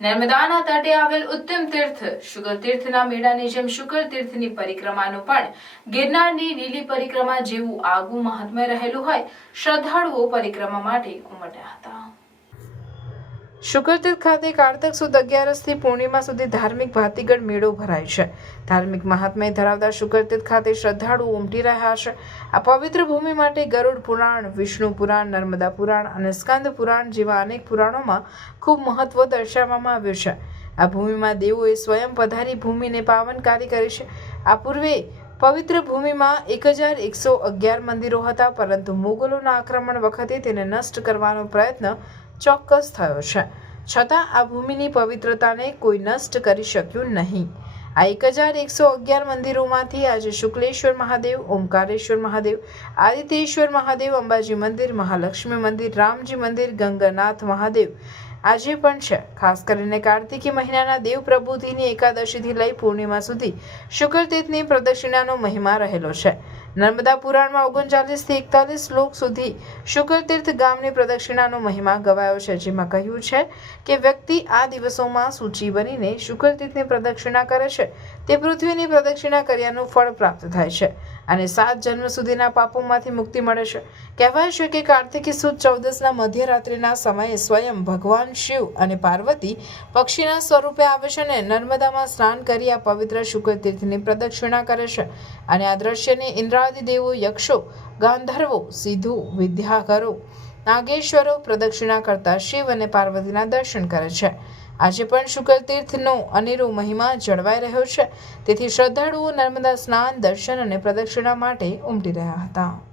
નર્મદાના તટે આવેલ ઉત્તમ તીર્થ શુકર તીર્થના મેળાની જેમ શુકર તીર્થની પરિક્રમાનું પણ ગિરનારની લીલી પરિક્રમા જેવું આગવું મહાત્મ્ય રહેલું હોય શ્રદ્ધાળુઓ પરિક્રમા માટે ઉમટ્યા હતા। શુકરતીર્થ ખાતે કારતક સુદ 11 થી પૂર્ણિમા સુધી ધાર્મિક ભાતીગળ મેળો ભરાય છે। ધાર્મિક મહાત્મ્ય ધરાવતા શુકરતીર્થ ખાતે શ્રદ્ધાળુઓ ઉમટી રહ્યા છે। આ પવિત્ર ભૂમિ માટે ગરુડ પુરાણ, વિષ્ણુ પુરાણ, નર્મદા પુરાણ અને સ્કંદ પુરાણ જેવા અનેક પુરાણોમાં ખૂબ મહત્વ દર્શાવવામાં આવ્યું છે। આ ભૂમિમાં દેવોએ સ્વયં પધારી ભૂમિને પાવનકારી કરી છે। આ પૂર્વે પવિત્ર ભૂમિમાં 1111 મંદિરો હતા, પરંતુ મુગલોના આક્રમણ વખતે તેને નષ્ટ કરવાનો પ્રયત્ન ચોક્કસ થયો છે, છતાં આ ભૂમિની પવિત્રતાને કોઈ નષ્ટ કરી શક્યું નહીં। આ 1111 મંદિરોમાંથી આજે શુક્લેશ્વર મહાદેવ, ઓમકારેશ્વર મહાદેવ, આદિત્યેશ્વર મહાદેવ, અંબાજી મંદિર, મહાલક્ષ્મી મંદિર, રામજી મંદિર, ગંગાનાથ મહાદેવ આજે પણ છે। ખાસ કરીને કાર્તિકી મહિનાના દેવ પ્રબોધિની એકાદશીથી લઈ પૂર્ણિમા સુધી શુકરતીર્થની પ્રદક્ષિણાનો મહિમા રહેલો છે। નર્મદા પુરાણમાં 39 થી 41 શ્લોક સુધી શુકરતીર્થ ગામની પ્રદક્ષિણાનો મહિમા ગવાયો છે, જેમાં કહ્યું છે કે વ્યક્તિ આ દિવસોમાં સૂચિ બનીને શુકરતીર્થની પ્રદક્ષિણા કરે છે તે પૃથ્વીની પ્રદક્ષિણા કર્યાનું ફળ પ્રાપ્ત થાય છે અને 7 જન્મ સુધીના પાપોમાંથી મુક્તિ મળે છે। કહેવાય છે કે કાર્તિકી સુદ 14ના મધ્યરાત્રિના સમયે સ્વયં ભગવાન શિવ અને પાર્વતી પક્ષીના સ્વરૂપે આવે છે અને નર્મદામાં સ્નાન કરી આ પવિત્ર શુકરતીર્થની પ્રદક્ષિણા કરે છે અને આ દ્રશ્યને ઇન્દ્રાદિ દેવો, યક્ષો, ગાંધર્વો, સિદ્ધો, વિદ્યાકરો, નાગેશ્વરો પ્રદક્ષિણા કરતા શિવ અને પાર્વતીના દર્શન કરે છે। આજે પણ શુકરતીર્થનો અનેરો મહિમા જળવાઈ રહ્યો છે, તેથી શ્રદ્ધાળુઓ નર્મદા સ્નાન, દર્શન અને પ્રદક્ષિણા માટે ઉમટી રહ્યા હતા।